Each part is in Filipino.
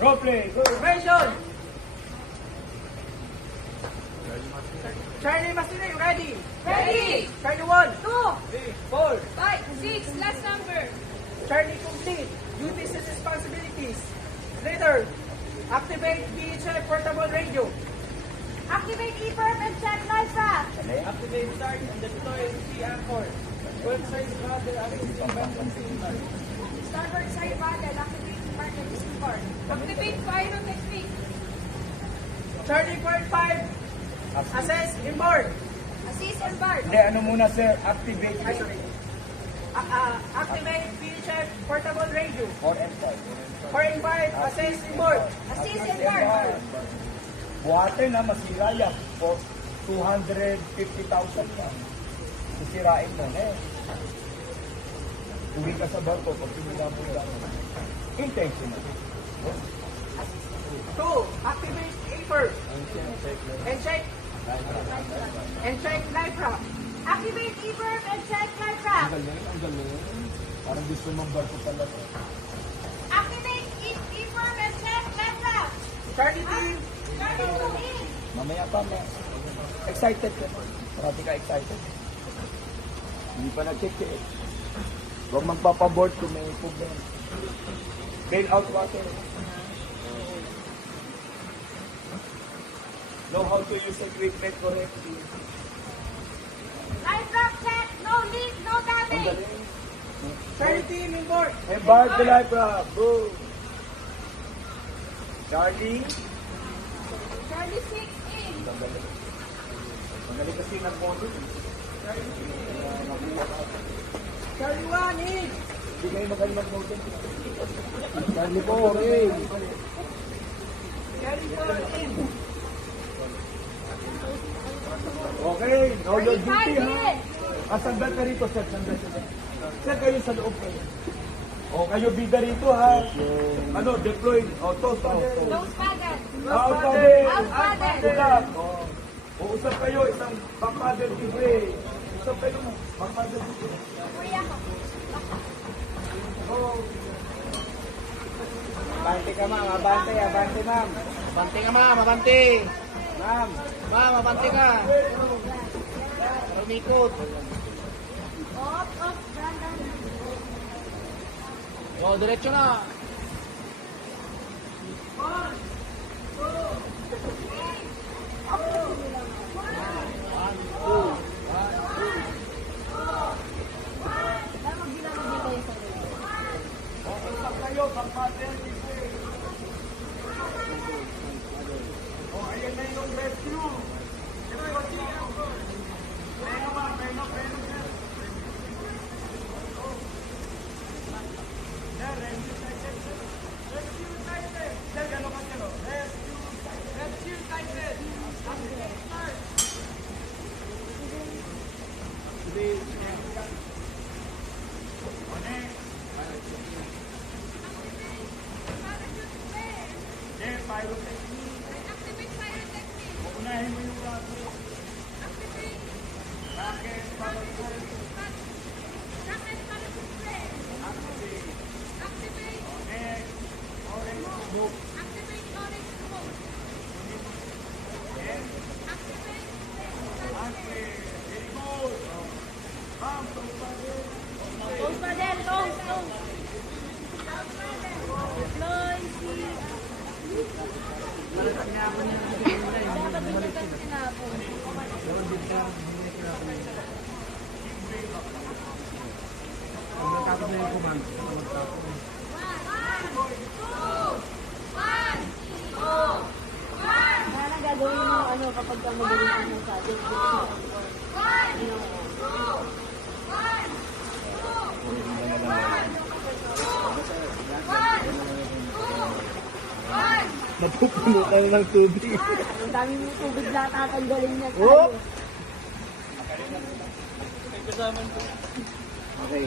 Roleplay. Formation! Charlie Masini, ready? Ready! Charlie 1, 2, 4. 5, 6, last number. Charlie complete. Duties and responsibilities. Leader, activate VHF portable radio. Activate ePerf and check live path. Activate start and deploy C-Anchor. Website rather activate emergency alert. Starboard side paddle. Activate emergency cord. Activate pyro technique. Charlie point 5, assess inboard. Assist and bar. Hindi, ano muna sir, activate Ay, sorry. Activate VHF portable radio. 4 and 5. 4 and 5, assess inboard. Assist and bar. Buhatin na masira yan for 250,000 pa. Sisirain mo na eh. Uwi ka sa barko pag pinila mo lang. Intentional. 2, activate AFER. And check live raft. Activate ePerf and check live path. Ang galing. Parang gusto mong barko talaga. Activate ePerf and check live path. Charlie team, Charlie 2 in. Mamaya pa, excited ka. Marami ka excited. Hindi pa na-check eh. Huwag magpapaboard kung may problem. Bail out water. Know how to use equipment correctly. Live raft check. No leak, no Ang damage. galing. Charlie team inboard. Embark the life raft. Boom. Charlie. Charlie 6 in. Ang galing. Ang galing kasi ng modo. Charlie 1 in. Hindi kayo magaling mag-modo. Charlie 4 eh. Charlie 4 in. Okay, now your Charlie 5 duty ha. in. Sandal ka rito, sir. Sandal ka. Sir, kayo sa loob kayo. O, kayo bida rito ha. Ano, deploy. O, toast pa din. Nose paddle. Out pa din. Out paddle. Tulak. O, usap kayo. Isang back-paddle libre. Usap kayo mo. Back-paddle libre. Kuya ko. Abante ka ma'am, abante ma'am. Abante ka ma'am, abante. Ma'am, abante ka. Rumikot. Up, up, down, down. O, diretso na. Usap kayo, back-paddle libre. O, ayan na yung rescue. Ito yung C-Anchor. Preno ma'am, preno sir. Sir, rescue sighted, sir. Rescue sighted. Sir, gano'n ka sir, o. Rescue sighted. Activate start. Sir, pyrotechnique. Unahin mo yung rato. Rocket, parachute. Next, orange smoke. Okay, very good. Ma'am, toast pa din. Nose paddle, nose, nose. Deploy, see. Dapat dito kasi tinapon. Sana gagawin mo ano kapag ka magaling ka ng satin. Napupuno ka na ng tubig. Ang dami mo tubig na tatanggalin niya. Oh! Okay.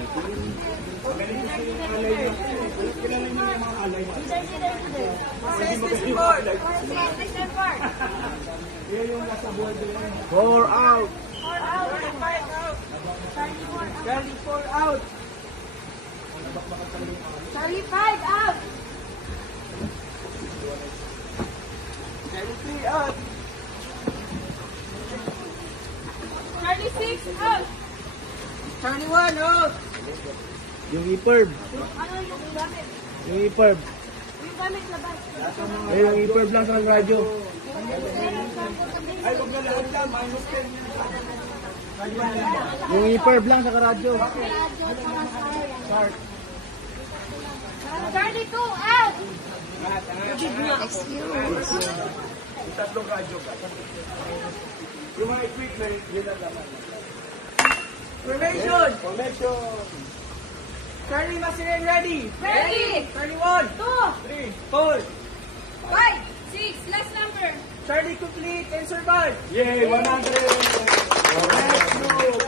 Four out. Charlie 4 out. Charlie 5 out. Out! Charlie 1, out! Yung e-perb. Ano yung gamit? Yung e-perb. Yung gamit labas. Eh, yung e-perb lang sa radyo. Ay, huwag na lahat yan. Minus 10. Yung e-perb lang sa radyo. Charlie 2, out! Yung tatlong radyo ka. Yung mga equipment, yun ang laman. Formation! Connection. Charlie Masirin ready! Ready! Charlie 1, 2, 3, 4. 5, 6, last number. Charlie complete and survive! Yay, 100! Let's go!